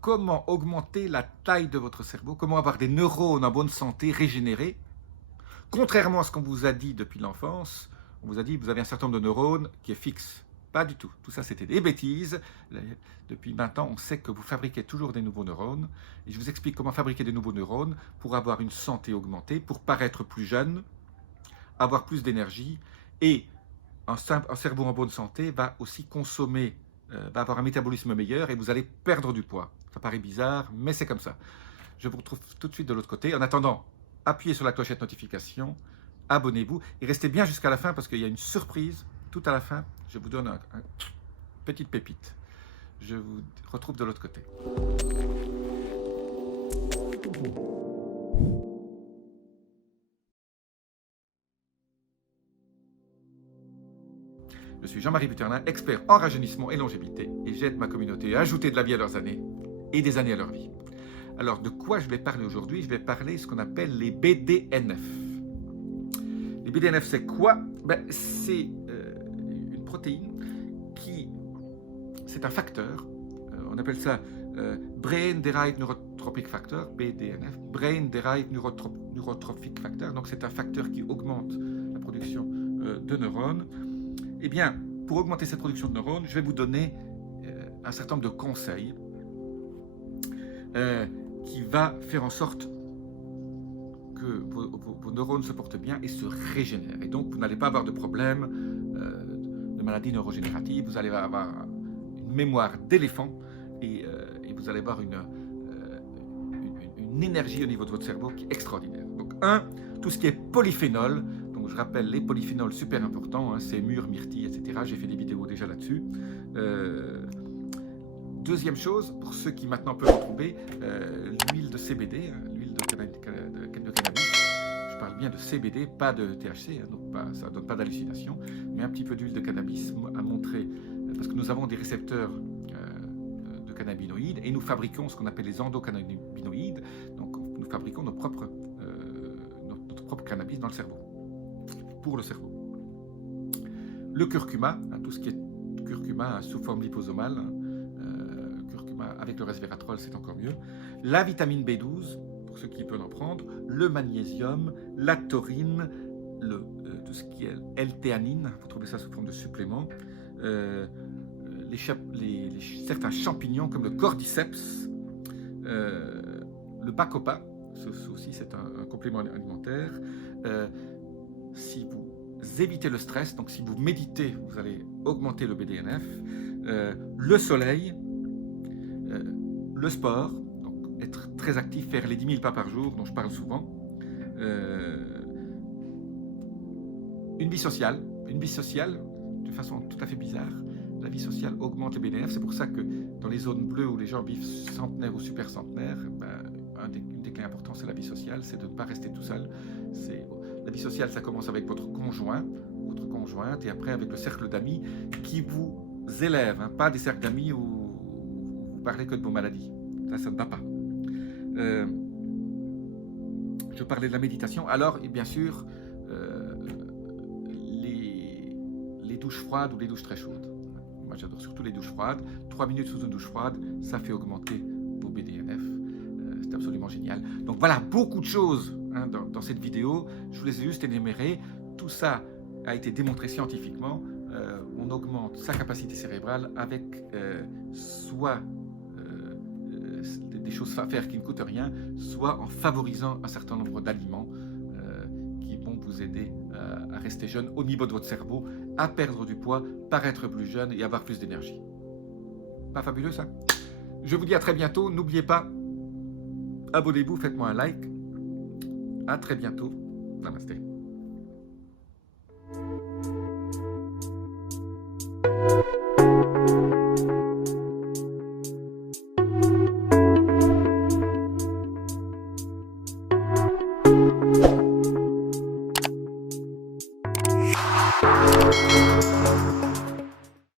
comment augmenter la taille de votre cerveau, comment avoir des neurones en bonne santé, régénérés. Contrairement à ce qu'on vous a dit depuis l'enfance, on vous a dit que vous avez un certain nombre de neurones qui est fixe. Pas du tout. Tout ça, c'était des bêtises. Depuis 20 ans, on sait que vous fabriquez toujours des nouveaux neurones. Et je vous explique comment fabriquer des nouveaux neurones pour avoir une santé augmentée, pour paraître plus jeune, avoir plus d'énergie. Et un cerveau en bonne santé va aussi consommer, va avoir un métabolisme meilleur et vous allez perdre du poids. Ça paraît bizarre, mais c'est comme ça. Je vous retrouve tout de suite de l'autre côté. En attendant, appuyez sur la clochette notification, abonnez-vous et restez bien jusqu'à la fin parce qu'il y a une surprise tout à la fin. Je vous donne une petite pépite. Je vous retrouve de l'autre côté. Je suis Jean-Marie Buterlin, expert en rajeunissement et longévité, et j'aide ma communauté à ajouter de la vie à leurs années et des années à leur vie. Alors, de quoi je vais parler aujourd'hui? Je vais parler de ce qu'on appelle les BDNF. Les BDNF, c'est quoi? C'est une protéine qui, c'est un facteur, on appelle ça Brain Derived Neurotrophic Factor, BDNF, Brain Derived Neurotrophic Factor, donc c'est un facteur qui augmente la production de neurones. Eh bien, pour augmenter cette production de neurones, je vais vous donner un certain nombre de conseils qui va faire en sorte que vos neurones se portent bien et se régénèrent. Et donc, vous n'allez pas avoir de problème de maladies neurogénératives, vous allez avoir une mémoire d'éléphant et vous allez avoir une énergie au niveau de votre cerveau qui est extraordinaire. Donc, tout ce qui est polyphénol. Donc, je rappelle les polyphénols super importants, hein, c'est mûre, myrtille, etc. J'ai fait des vidéos déjà là-dessus. Deuxième chose, pour ceux qui maintenant peuvent en trouver, l'huile de CBD, hein, l'huile de cannabis. Je parle bien de CBD, pas de THC, hein, donc ça ne donne pas d'hallucination, mais un petit peu d'huile de cannabis à montrer, parce que nous avons des récepteurs de cannabinoïdes et nous fabriquons ce qu'on appelle les endocannabinoïdes, donc nous fabriquons notre propre cannabis dans le cerveau, pour le cerveau. Le curcuma, hein, tout ce qui est curcuma sous forme liposomale, curcuma avec le resveratrol, c'est encore mieux. La vitamine B12, pour ceux qui peuvent en prendre, le magnésium, la taurine, tout ce qui est L-théanine, vous trouvez ça sous forme de supplément, certains champignons comme le cordyceps, le bacopa, aussi c'est un complément alimentaire. Si vous évitez le stress, donc si vous méditez, vous allez augmenter le BDNF, le soleil, le sport, donc être très actif, faire les 10 000 pas par jour, dont je parle souvent, une vie sociale, de façon tout à fait bizarre, la vie sociale augmente le BDNF, c'est pour ça que dans les zones bleues où les gens vivent centenaires ou super centenaires, une des clés importantes c'est la vie sociale, c'est de ne pas rester tout seul. La vie sociale, ça commence avec votre conjoint, votre conjointe, et après avec le cercle d'amis qui vous élève, hein, pas des cercles d'amis où vous parlez que de vos maladies. Ça ne va pas. Je parlais de la méditation. Alors, et bien sûr, les douches froides ou les douches très chaudes. Moi, j'adore surtout les douches froides. 3 minutes sous une douche froide, ça fait augmenter vos BDNF. C'est absolument génial. Donc voilà, beaucoup de choses hein, dans cette vidéo. Je vous les ai juste énumérées. Tout ça a été démontré scientifiquement. On augmente sa capacité cérébrale avec soit des choses à faire qui ne coûtent rien, soit en favorisant un certain nombre d'aliments qui vont vous aider à rester jeune au niveau de votre cerveau, à perdre du poids, paraître plus jeune et avoir plus d'énergie. Pas fabuleux ça? Je vous dis à très bientôt. N'oubliez pas, abonnez-vous, faites-moi un like. À très bientôt. Namasté.